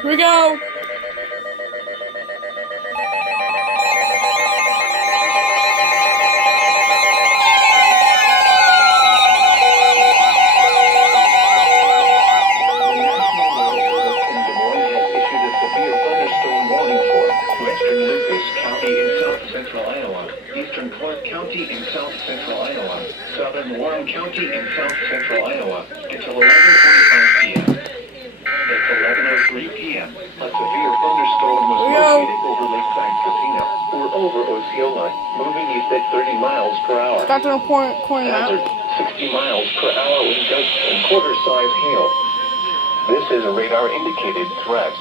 Here we go. Eastern Clark County in south central Iowa, southern Warren County in south central Iowa, until 11:45 p.m. At 11:03 p.m., a severe thunderstorm was located over Lakeside Casino, or over Osceola, moving east at 30 miles per hour. Got to point Hazard, 60 miles per hour with gusts and quarter-size hail. This is a radar-indicated threat.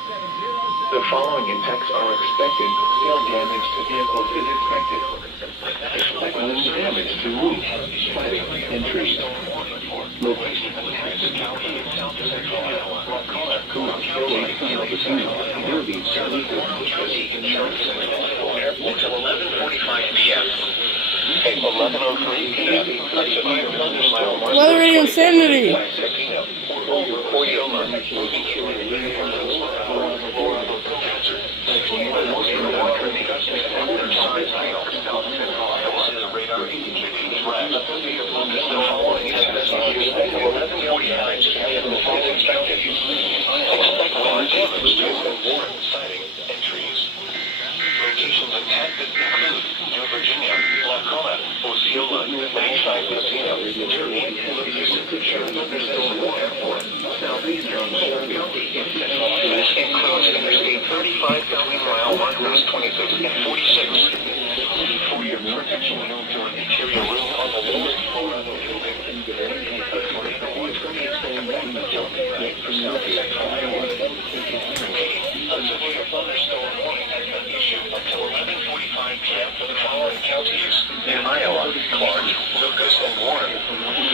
The following impacts are expected. Hail damage to vehicles is expected. Expect wind damage to roofs, siding, and trees. Location: Texas County in south central Iowa. Coos County in Casino. Derby, County in south central Iowa. Until 11:45 p.m. At 11:03 p.m. A severe thunderstorm was Weather insanity. over Osceola, moving through a Locations impacted include New Virginia, Lacoma, Osceola, Lakeside Casino, Derby, southeastern Warren County in central Iowa, includes Interstate 35, County Mile 126 and 46. For your protection, note your interior room on the lowest floor of the building. A tornado warning for south central Iowa. A severe thunderstorm warning has been issued until 11:45 p.m. for the following counties in Iowa: Clark, Lucas, and Warren.